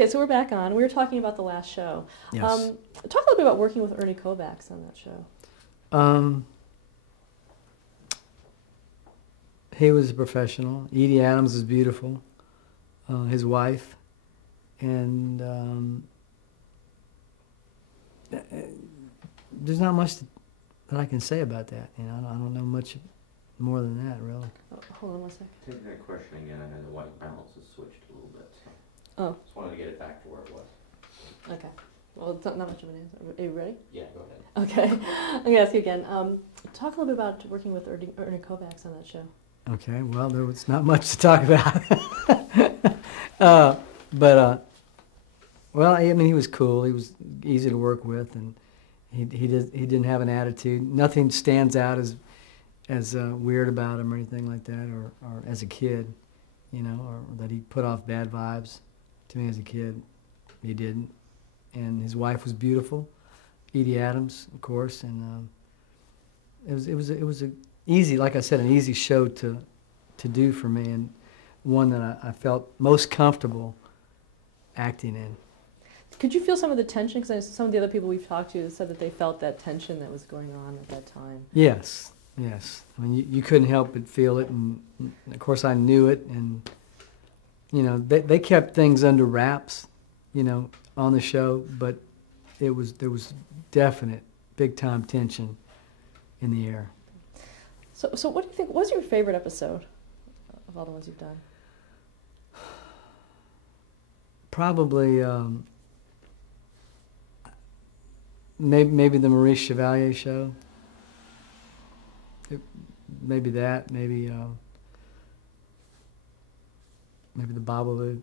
Okay, so we're back on. We were talking about the last show. Yes. Talk a little bit about working with Ernie Kovacs on that show. He was a professional. Edie Adams is beautiful, his wife, and there's not much that I can say about that. You know, I don't know much more than that, really. Oh, hold on one second. Take that question again. I know the white balance has switched a little bit. Oh. Just wanted to get it back to where it was. Okay. Well, it's not much of an answer. Are you ready? Yeah, go ahead. Okay. I'm going to ask you again. Talk a little bit about working with Ernie Kovacs on that show. Okay, well, there was not much to talk about. Well, I mean, he was cool. He was easy to work with, and he didn't have an attitude. Nothing stands out as weird about him or anything like that, or as a kid, you know, or that he put off bad vibes to me as a kid. He didn't. And his wife was beautiful, Edie Adams, of course, and it was a easy, like I said, an easy show to do for me, and one that I felt most comfortable acting in. Could you feel some of the tension? Because some of the other people we've talked to said that they felt that tension that was going on at that time. Yes, yes. I mean, you couldn't help but feel it, and of course I knew it, and you know, they kept things under wraps, you know, on the show, but there was definite big time tension in the air. So what do you think? What was your favorite episode of all the ones you've done? Probably maybe the Maurice Chevalier show. Maybe that. Maybe the Babalu.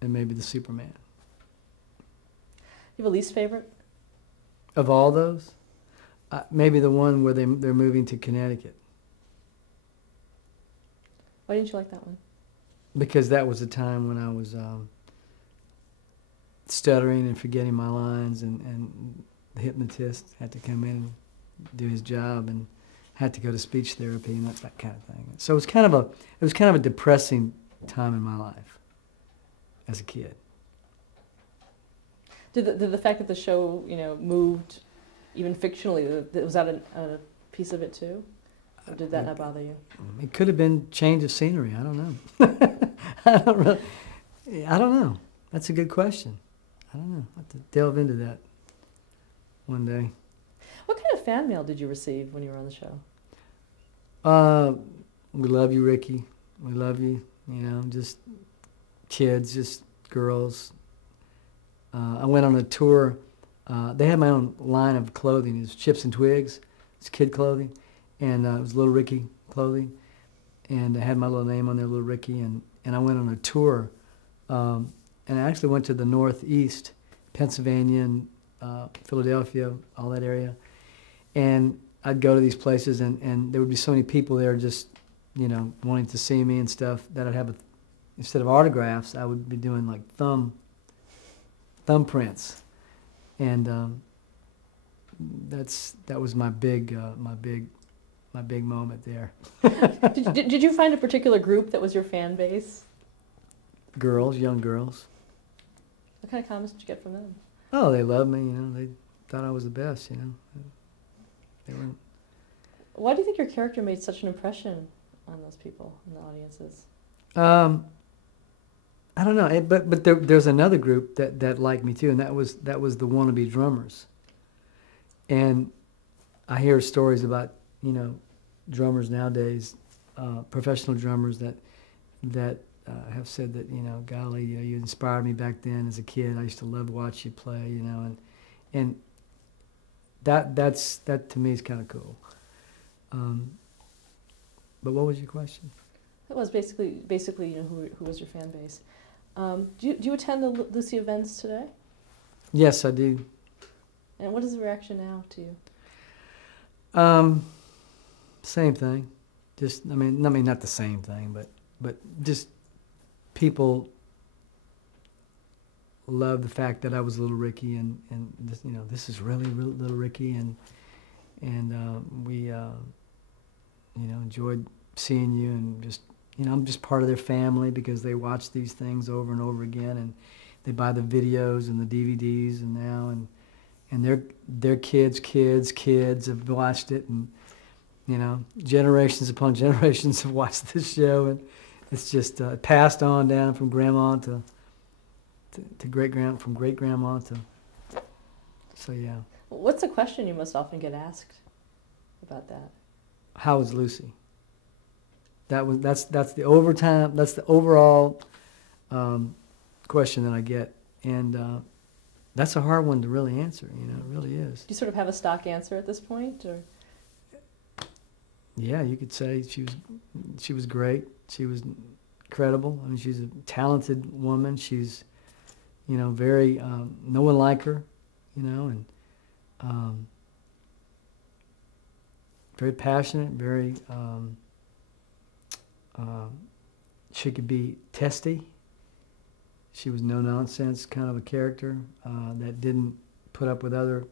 And maybe the Superman. You have a least favorite? Of all those? Maybe the one where they're moving to Connecticut. Why didn't you like that one? Because that was a time when I was stuttering and forgetting my lines, and the hypnotist had to come in and do his job, and had to go to speech therapy and that kind of thing. So it was kind of a depressing time in my life as a kid. Did the fact that the show, you know, moved even fictionally, was that a piece of it too? Or did that not bother you? It could have been change of scenery. I don't know. I don't know. That's a good question. I don't know. I'll have to delve into that one day. What kind of fan mail did you receive when you were on the show? We love you, Ricky. We love you. You know, just kids, just girls. I went on a tour. They had my own line of clothing. It was Chips and Twigs. It's kid clothing. And it was Little Ricky clothing. And I had my little name on there, Little Ricky. And I went on a tour. And I actually went to the Northeast, Pennsylvania and Philadelphia, all that area. And I'd go to these places, and there would be so many people there just, you know, wanting to see me and stuff, that I'd have, instead of autographs, I would be doing like thumbprints. And that was my big moment there. Did you find a particular group that was your fan base? Girls, young girls. What kind of comments did you get from them? Oh, they loved me, you know. They thought I was the best, you know. They were. Why do you think your character made such an impression on those people in the audiences? I don't know, but there's another group that liked me too, and that was the wannabe drummers. And I hear stories about, you know, drummers nowadays, professional drummers that have said that, you know, golly, you inspired me back then as a kid. I used to love to watch you play, you know, and that to me is kind of cool. But what was your question? That was basically you know, who was your fan base. Do you attend the Lucy events today? Yes, I do. And what is the reaction now to you? Same thing. Just I mean not the same thing, but just people love the fact that I was Little Ricky, and this, you know, this is really Little Ricky, and we you know, enjoyed seeing you, and just you know, I'm just part of their family because they watch these things over and over again, and they buy the videos and the DVDs, and now and their kids have watched it, and you know, generations upon generations have watched this show, and it's just passed on down from grandma to great grand, from great grandma to. So yeah. What's a question you most often get asked about that? How is Lucy? That's the overtime. That's the overall question that I get, and that's a hard one to really answer. You know, it really is. Do you sort of have a stock answer at this point, or? Yeah, you could say she was great. She was incredible. I mean, she's a talented woman. She's, you know, very no one like her, you know, and very passionate. Very she could be testy. She was no nonsense kind of a character that didn't put up with other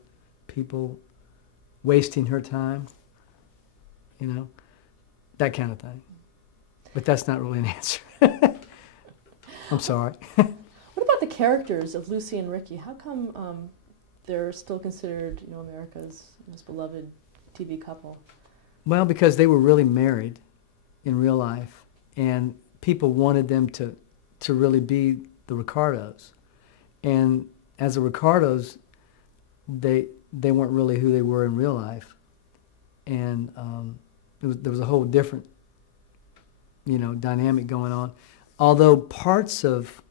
people wasting her time. You know, that kind of thing. But that's not really an answer. I'm sorry. What about the characters of Lucy and Ricky? How come they're still considered, you know, America's most beloved TV couple? Well, because they were really married in real life, and people wanted them to really be the Ricardos. And as the Ricardos, they weren't really who they were in real life. And there was a whole different, you know, dynamic going on. Although parts of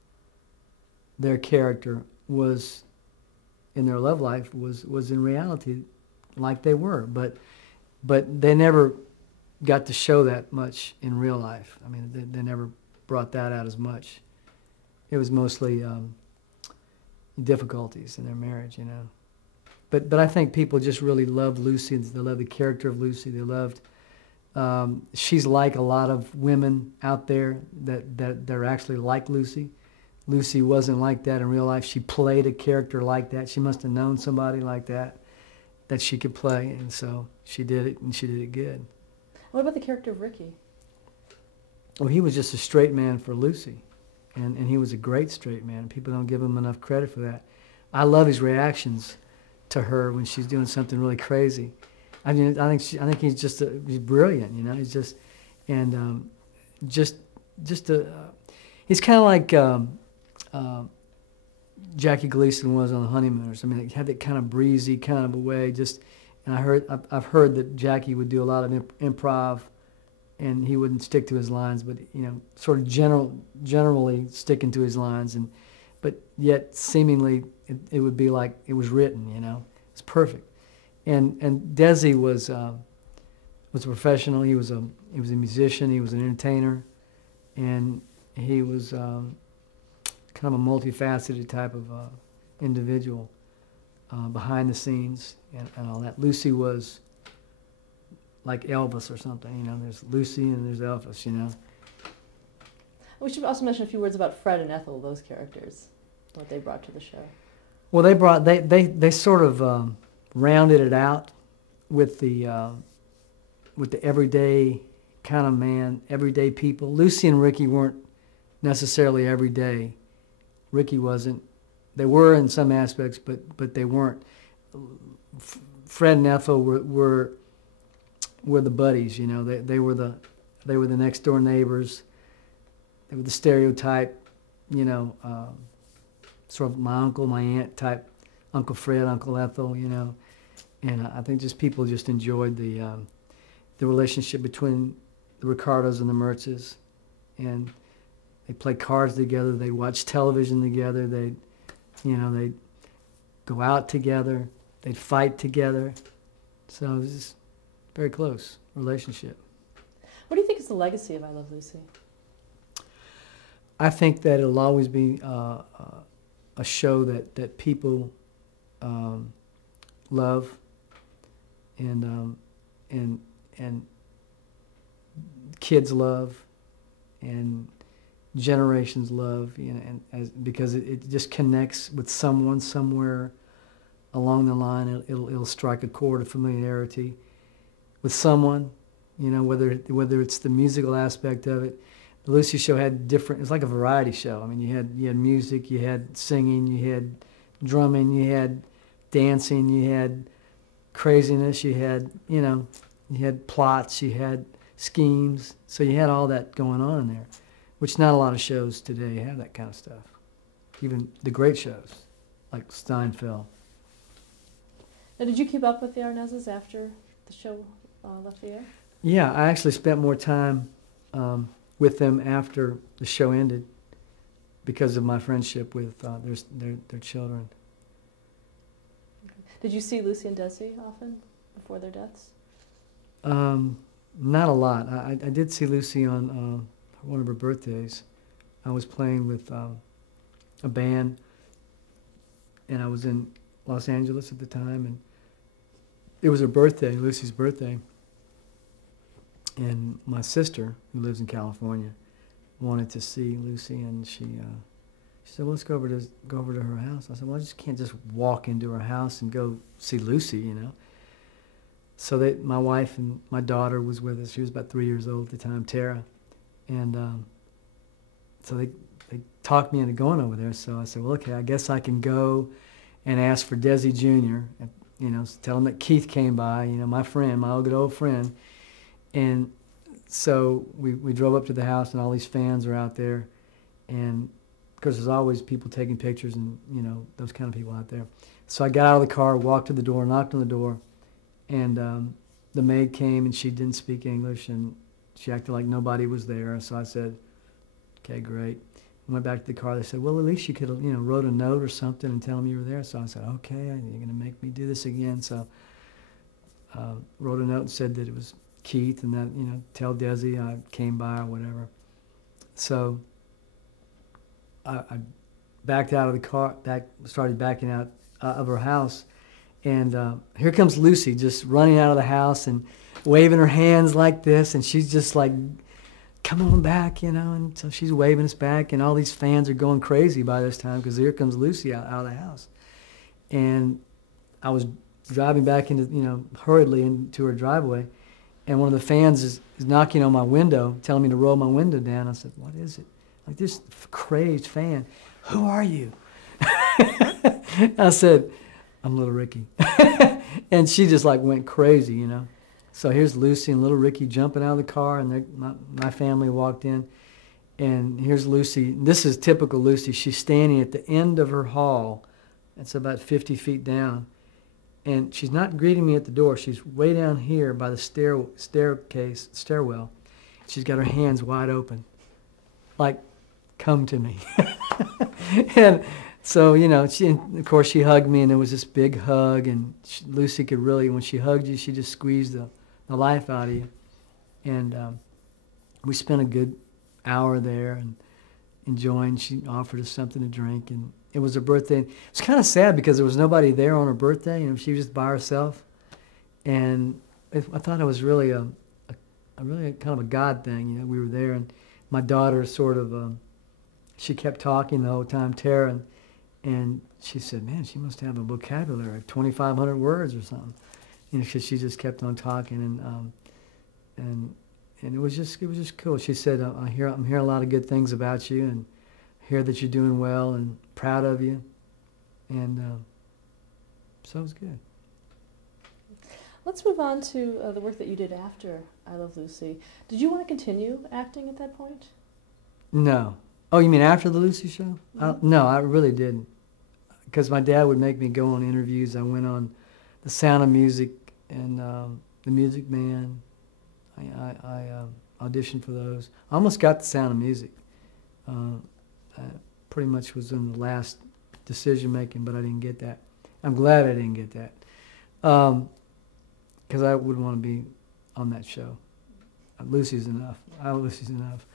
their character was, in their love life, was in reality like they were. But they never got to show that much in real life. I mean, they never brought that out as much. It was mostly difficulties in their marriage, you know. But I think people just really loved Lucy. They loved the character of Lucy. They loved. She's like a lot of women out there that are actually like Lucy. Lucy wasn't like that in real life. She played a character like that. She must have known somebody like that she could play, and so she did it, and she did it good. What about the character of Ricky? Well, he was just a straight man for Lucy, and he was a great straight man. People don't give him enough credit for that. I love his reactions to her when she's doing something really crazy. I mean, I think he's just he's brilliant, you know. He's just, and he's kind of like Jackie Gleason was on The Honeymooners. I mean, it had that kind of breezy kind of a way. And I've heard that Jackie would do a lot of improv, and he wouldn't stick to his lines, but you know, sort of generally sticking to his lines, but yet seemingly it would be like it was written, you know. It's perfect. And Desi was a professional. He was a musician. He was an entertainer, and he was kind of a multifaceted type of individual behind the scenes and all that. Lucy was like Elvis or something, you know. There's Lucy and there's Elvis, you know. We should also mention a few words about Fred and Ethel, those characters, what they brought to the show. Well, they sort of rounded it out with the everyday kind of man, everyday people. Lucy and Ricky weren't necessarily everyday. Ricky wasn't. They were in some aspects, but they weren't. Fred and Ethel were the buddies, you know. They were the next door neighbors. They were the stereotype, you know, sort of my uncle, my aunt type, Uncle Fred, Uncle Ethel, you know. And I think just people just enjoyed the relationship between the Ricardos and the Mertzes, and they played cards together. They watched television together. They'd go out together. They'd fight together. So it was just very close relationship. What do you think is the legacy of I Love Lucy? I think that it'll always be a show that people love and kids love and generations love, you know, because it just connects with someone somewhere along the line. It'll strike a chord of familiarity with someone, you know, whether it's the musical aspect of it. the Lucy show had different. It's like a variety show. I mean, you had music, you had singing, you had drumming, you had dancing, you had craziness, you had you had plots, you had schemes. So you had all that going on in there, which not a lot of shows today have that kind of stuff. Even the great shows like Steinfeld. Now, did you keep up with the Arnazes after the show left the air? Yeah, I actually spent more time with them after the show ended because of my friendship with their children. Okay. Did you see Lucy and Desi often before their deaths? Not a lot. I did see Lucy on one of her birthdays. I was playing with a band, and I was in Los Angeles at the time, and it was her birthday, Lucy's birthday. And my sister, who lives in California, wanted to see Lucy, and she said, "Well, let's go over to her house." I said, "Well, I just can't just walk into her house and go see Lucy, you know." So my wife and my daughter was with us. She was about 3 years old at the time, Tara, and so they talked me into going over there. So I said, "Well, okay, I guess I can go and ask for Desi Jr. Tell him that Keith came by, my friend, my good old friend." And so we drove up to the house, and all these fans are out there, and of course there's always people taking pictures and those kind of people out there. So I got out of the car, walked to the door, knocked on the door, and the maid came, and she didn't speak English, and she acted like nobody was there. So I said, "Okay, great." I went back to the car. They said, "Well, at least you could have wrote a note or something and tell them you were there." So I said, "Okay, you're going to make me do this again." So wrote a note and said that it was Keith, and that tell Desi I came by or whatever. So I backed out of the car, started backing out of her house, and here comes Lucy just running out of the house and waving her hands like this, and she's just like, "Come on back," and so she's waving us back, and all these fans are going crazy by this time because here comes Lucy out of the house. And I was driving back into, hurriedly into her driveway, and one of the fans is knocking on my window, telling me to roll my window down. I said, "What is it?" Like this crazed fan. "Who are you?" I said, "I'm Little Ricky." And she just like went crazy, So here's Lucy and Little Ricky jumping out of the car, and my family walked in. And here's Lucy. This is typical Lucy. She's standing at the end of her hall. It's about 50 feet down. And she's not greeting me at the door. She's way down here by the stairwell. She's got her hands wide open, like, "Come to me." And so, of course, she hugged me, and there was this big hug. And Lucy could really, when she hugged you, she just squeezed the life out of you. And we spent a good hour there and enjoying. She offered us something to drink, and it was her birthday. It was kind of sad because there was nobody there on her birthday. She was just by herself. And I thought it was really a really kind of a God thing. We were there, and my daughter sort of, she kept talking the whole time, Tara, and she said, "Man, she must have a vocabulary of 2,500 words or something," because she just kept on talking, and it was just cool. She said, I'm hearing a lot of good things about you, and hear that you're doing well, and proud of you," and so it was good. Let's move on to the work that you did after I Love Lucy. Did you want to continue acting at that point? No. Oh, you mean after the Lucy show? Mm-hmm. No, I really didn't, because my dad would make me go on interviews. I went on The Sound of Music and The Music Man. I auditioned for those. I almost got The Sound of Music. I pretty much was in the last decision making, but I didn't get that. I'm glad I didn't get that, because I wouldn't want to be on that show. Lucy's enough. Lucy's enough.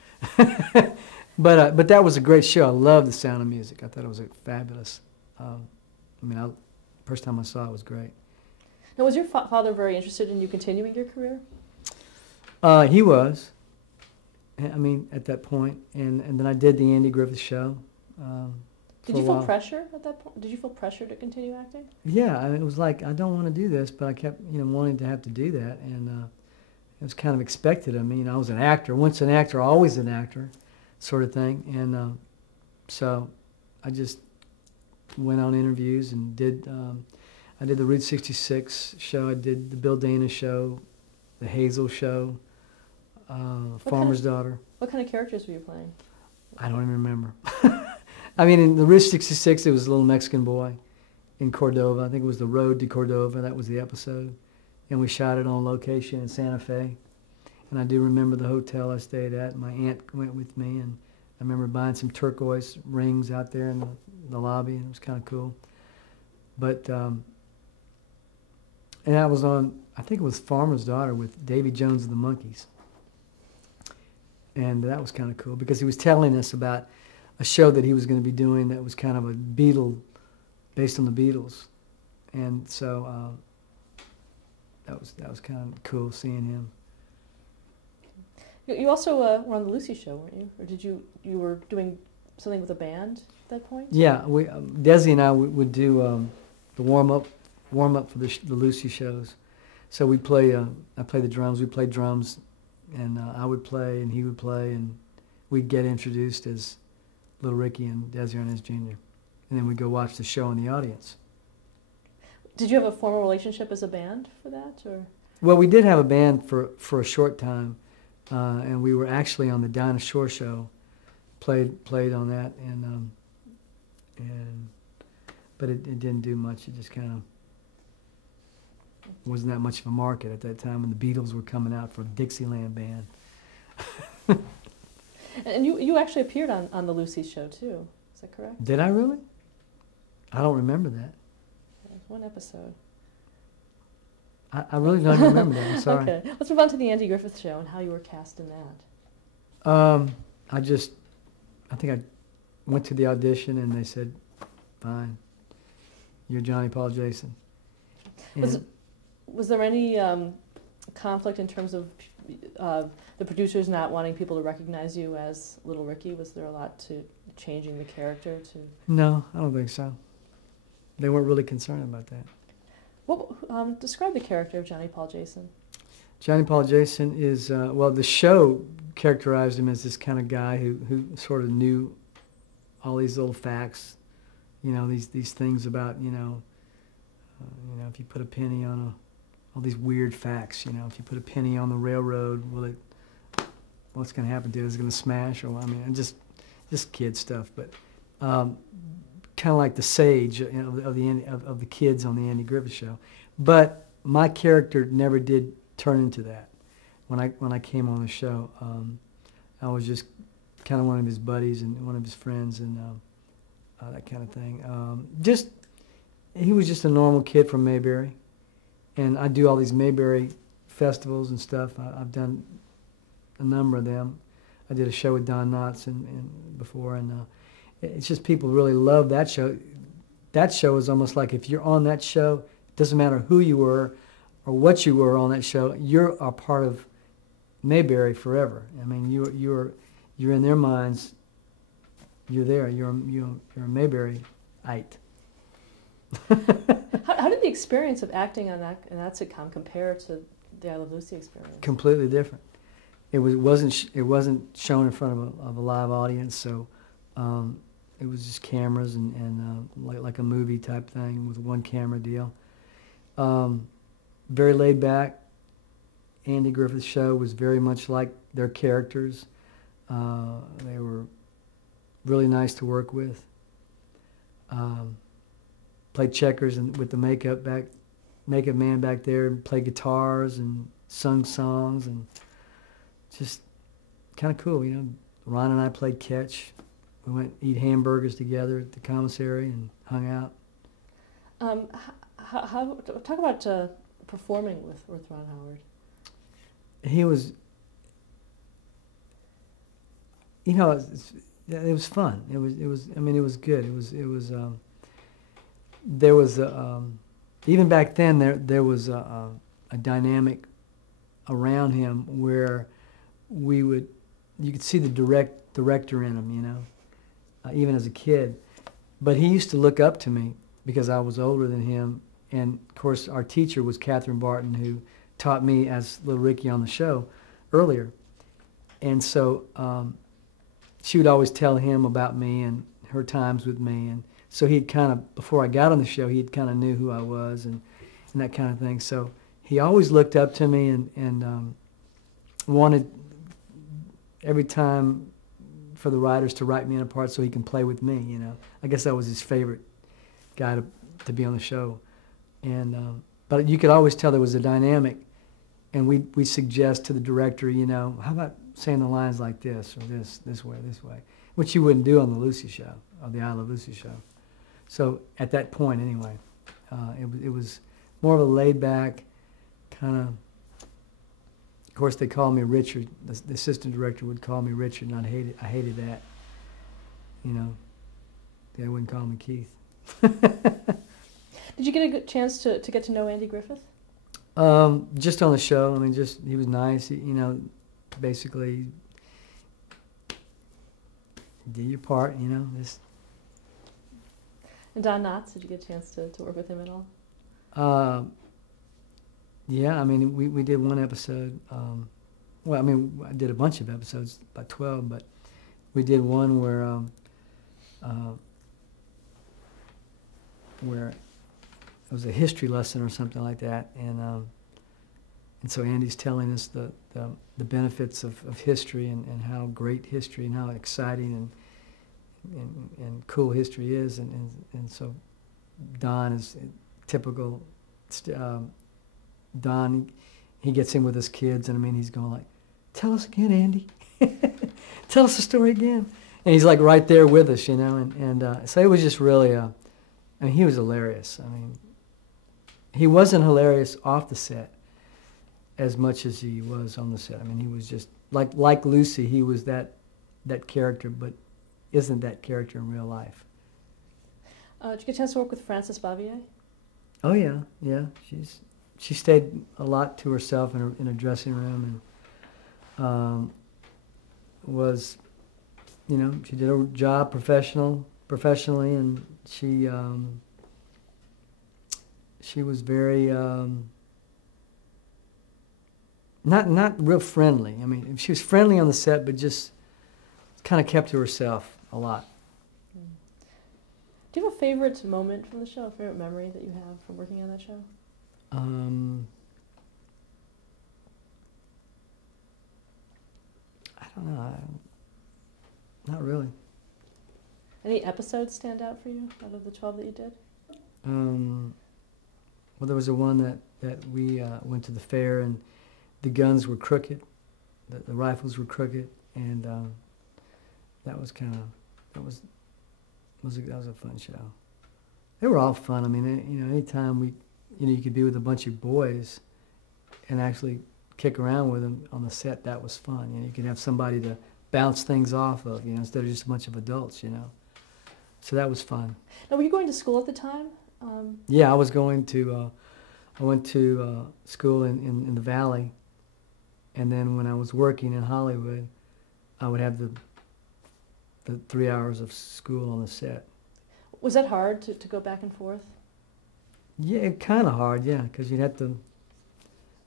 But that was a great show. I loved The Sound of Music. I thought it was fabulous. First time I saw it was great. Now, was your father very interested in you continuing your career? He was. At that point, and then I did the Andy Griffith Show. Did you feel pressure at that point? Did you feel pressure to continue acting? Yeah, it was like, I don't want to do this, but I kept wanting to have to do that, It was kind of expected of me. You know, I was an actor. Once an actor, always an actor, sort of thing. And so I just went on interviews and did. I did the Route 66 show. I did the Bill Dana show, the Hazel show, Farmer's Daughter. What kind of characters were you playing? I don't even remember. I mean, in the Route 66, it was a little Mexican boy in Cordova. I think it was The Road to Cordova. That was the episode. And we shot it on location in Santa Fe. And I do remember the hotel I stayed at. My aunt went with me, and I remember buying some turquoise rings out there in the lobby, and it was kind of cool. But, and I was on, I think it was Farmer's Daughter with Davy Jones and the Monkees. And that was kind of cool because he was telling us about a show that he was going to be doing that was kind of a Beatle, based on the Beatles. And so that was kind of cool seeing him. You also were on the Lucy show, weren't you? Or did you were doing something with a band at that point? Yeah, we Desi and I would do the warm up for the Lucy shows. So we play. I play the drums. We played drums, and I would play, and he would play, and we'd get introduced as Little Ricky and Desi Arnaz Jr. And then we'd go watch the show in the audience. Did you have a formal relationship as a band for that, or? Well, we did have a band for a short time, and we were actually on the Dinah Shore show. Played on that, but it didn't do much. It just kind of wasn't that much of a market at that time when the Beatles were coming out for a Dixieland band. And you actually appeared on the Lucy show too. Is that correct? Did I really? I don't remember that. One episode. I really don't remember that. I'm sorry. Okay, let's move on to the Andy Griffith Show and how you were cast in that. I think I went to the audition and they said, "Fine, you're Johnny Paul Jason." Was there any conflict in terms of the producers not wanting people to recognize you as Little Ricky? Was there a lot to changing the character to? No, I don't think so. They weren't really concerned about that. What describe the character of Johnny Paul Jason? Johnny Paul Jason is well, the show characterized him as this kind of guy who sort of knew all these little facts, you know, these things about if you put a penny on all these weird facts, you know, if you put a penny on the railroad, what's going to happen to it? Is it going to smash? Or I mean, just kid stuff, but kind of like the sage, you know, of the kids on the Andy Griffith Show. But my character never did turn into that. When I came on the show, I was just kind of one of his buddies and one of his friends and that kind of thing. He was just a normal kid from Mayberry, and I do all these Mayberry festivals and stuff. I've done a number of them. I did a show with Don Knotts before, and it's just people really love that show. That show is almost like if you're on that show, it doesn't matter who you were or what you were on that show, you're a part of Mayberry forever. I mean, you're in their minds. You're there. You're a Mayberryite. How did the experience of acting in that sitcom compare to the I Love Lucy experience? Completely different. It wasn't shown in front of a live audience, so it was just cameras and like a movie type thing with one camera deal. Very laid back. Andy Griffith's show was very much like their characters. They were really nice to work with. Played checkers with the makeup man back there, and played guitars and sung songs, and just kind of cool, you know. Ron and I played catch. We went eat hamburgers together at the commissary and hung out. Talk about performing with Ron Howard. He was, you know, it was fun. It was. I mean, it was good. It was. There was even back then there was a dynamic around him where you could see the director in him, you know, even as a kid. But he used to look up to me because I was older than him, and of course our teacher was Catherine Barton, who taught me as Little Ricky on the show earlier. And so she would always tell him about me and her times with me. And so he'd kind of, before I got on the show, he'd kind of knew who I was and that kind of thing. So he always looked up to me and wanted every time for the writers to write me in a part so he can play with me, you know. I guess that was his favorite guy to be on the show. And but you could always tell there was a dynamic, and we suggest to the director, you know, how about saying the lines like this or this way, which you wouldn't do on the Lucy show, or the I Love Lucy show. So at that point, anyway, it was more of a laid-back kind of. Of course, they called me Richard. The assistant director would call me Richard, and I hated that. You know, they wouldn't call me Keith. Did you get a good chance to get to know Andy Griffith? Just on the show. I mean, just he was nice. You know, basically, do your part. You know, just. And Don Knotts, did you get a chance to work with him at all? Yeah, I mean, we did one episode. Well, I mean, I did a bunch of episodes, about 12, but we did one where it was a history lesson or something like that, and so Andy's telling us the benefits of history and how great history and how exciting and cool history is, and so Don is typical. Don, he gets in with his kids, and I mean, he's going like, "Tell us again, Andy. Tell us the story again." And he's like right there with us, you know. And so it was just really, I mean, he was hilarious. I mean, he wasn't hilarious off the set as much as he was on the set. I mean, he was just like Lucy. He was that character, but isn't that character in real life. Did you get a chance to work with Frances Bavier? Oh yeah. She stayed a lot to herself in a dressing room, and was, you know, she did her job professionally, and she was very not real friendly. I mean, she was friendly on the set, but just kind of kept to herself a lot. Do you have a favorite moment from the show, a favorite memory that you have from working on that show? I don't know. Not really. Any episodes stand out for you out of the 12 that you did? Well, there was a one that we went to the fair, and the guns were crooked, the rifles were crooked, and that was a fun show. They were all fun. I mean, you know, anytime you could be with a bunch of boys and actually kick around with them on the set, that was fun. You know, you could have somebody to bounce things off of, you know, instead of just a bunch of adults, you know. So that was fun. Now, were you going to school at the time? Yeah, I went to school in the Valley, and then when I was working in Hollywood, I would have the 3 hours of school on the set. Was that hard to go back and forth? Yeah, kind of hard, yeah, because you'd have to.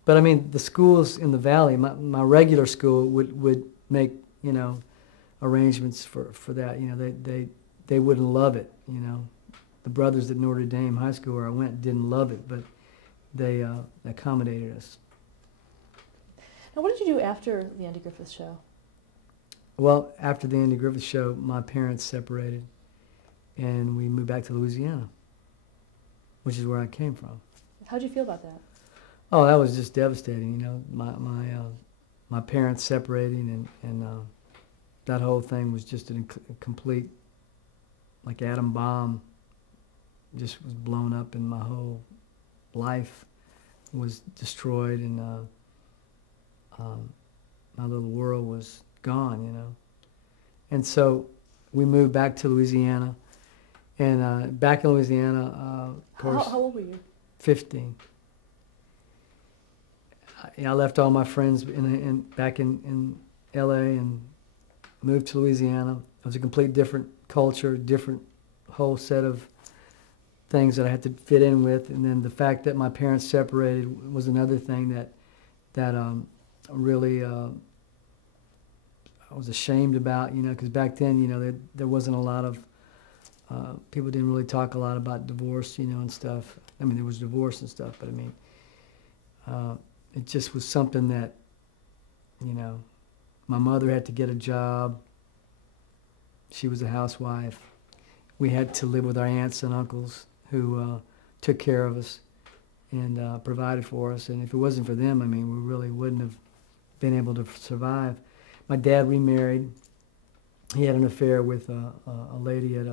But I mean, the schools in the Valley, my regular school would make, you know, arrangements for that. You know, they wouldn't love it. You know, the brothers at Notre Dame High School where I went didn't love it, but they accommodated us. Now, what did you do after the Andy Griffith show? Well, after the Andy Griffith show, my parents separated, and we moved back to Louisiana, which is where I came from. How'd you feel about that? Oh, that was just devastating. You know, my parents separating, and that whole thing was just a complete, like, atom bomb. Just was blown up, and my whole life was destroyed, and my little world was gone, you know. And so we moved back to Louisiana, and back in Louisiana, of course. How old were you? 15. I left all my friends back in L.A. and moved to Louisiana. It was a complete different culture, different whole set of things that I had to fit in with. And then the fact that my parents separated was another thing that that really I was ashamed about, you know, because back then, you know, there wasn't a lot of, people didn't really talk a lot about divorce, you know, and stuff. I mean, there was divorce and stuff, but I mean, it just was something that, you know, my mother had to get a job. She was a housewife. We had to live with our aunts and uncles who took care of us and provided for us. And if it wasn't for them, I mean, we really wouldn't have been able to survive. My dad remarried. He had an affair with a lady at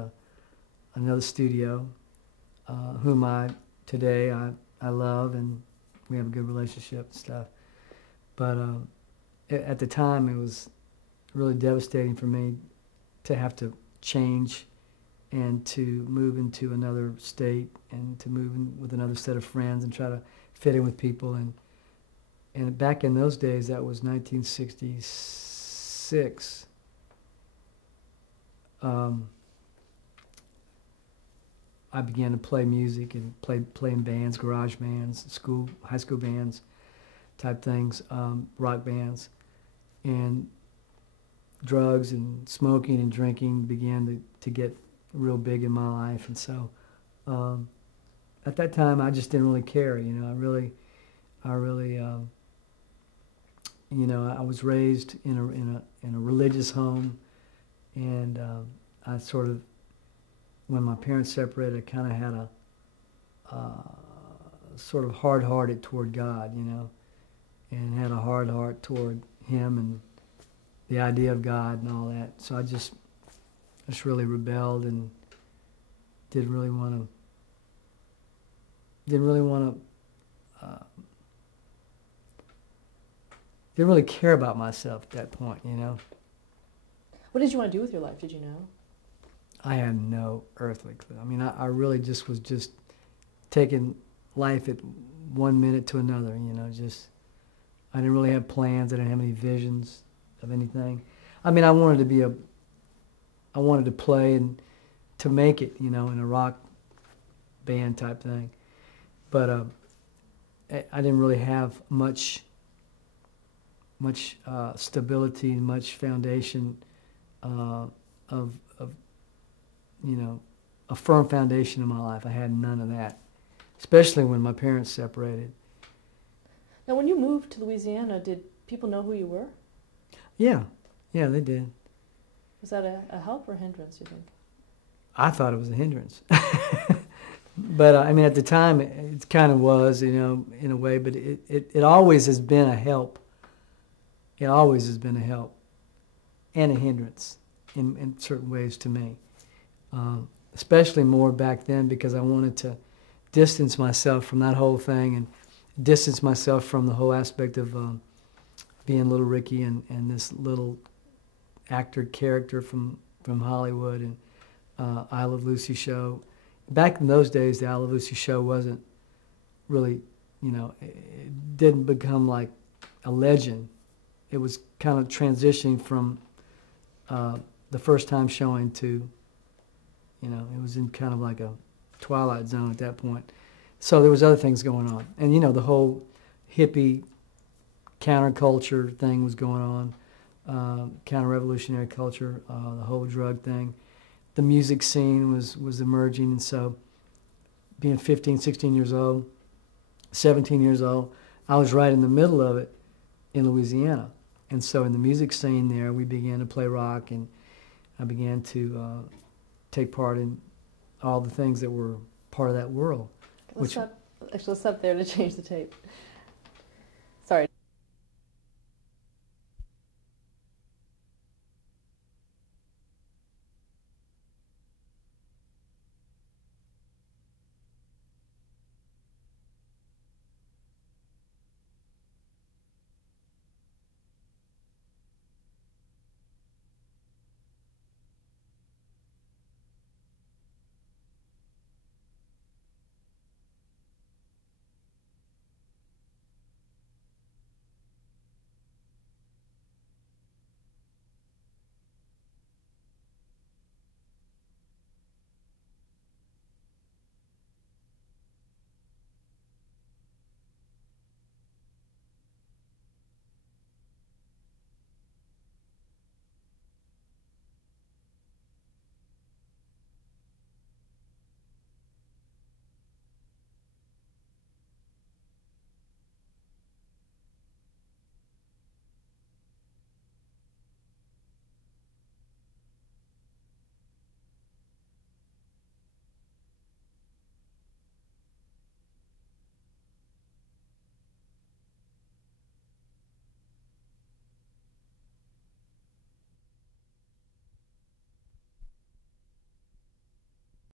another studio, whom today I love, and we have a good relationship and stuff. But at the time, it was really devastating for me to have to change and to move into another state and to move in with another set of friends and try to fit in with people. And back in those days, that was 1966. I began to play music and play in bands, garage bands, high school bands type things, rock bands. And drugs and smoking and drinking began to get real big in my life. And so at that time, I just didn't really care. You know, I really, you know, I was raised in a religious home, and I sort of, when my parents separated, I kind of had a sort of hard-hearted toward God, you know, and had a hard heart toward Him and the idea of God and all that. So I just really rebelled and didn't really care about myself at that point, you know. What did you want to do with your life? Did you know? I had no earthly clue. I mean, I really just was taking life at one minute to another, you know, I didn't really have plans. I didn't have any visions of anything. I mean, I wanted to play and to make it, you know, in a rock band type thing. But I didn't really have much stability and much foundation of you know, a firm foundation in my life. I had none of that, especially when my parents separated. Now, when you moved to Louisiana, did people know who you were? Yeah, they did. Was that a help or a hindrance, you think? I thought it was a hindrance. But, I mean, at the time, it kind of was, you know, in a way, but it always has been a help. It always has been a help and a hindrance in certain ways to me. Especially more back then, because I wanted to distance myself from that whole thing and distance myself from the whole aspect of being Little Ricky and this little actor character from Hollywood and I Love Lucy show. Back in those days, the I Love Lucy show wasn't really, you know, it didn't become like a legend. It was kind of transitioning from the first time showing to, you know, it was in kind of like a twilight zone at that point. So there was other things going on. And, you know, the whole hippie counterculture thing was going on, counter-revolutionary culture, the whole drug thing. The music scene was emerging, and so being 15, 16 years old, 17 years old, I was right in the middle of it in Louisiana. And so in the music scene there, we began to play rock, and I began to take part in all the things that were part of that world. Let's stop there to change the tape.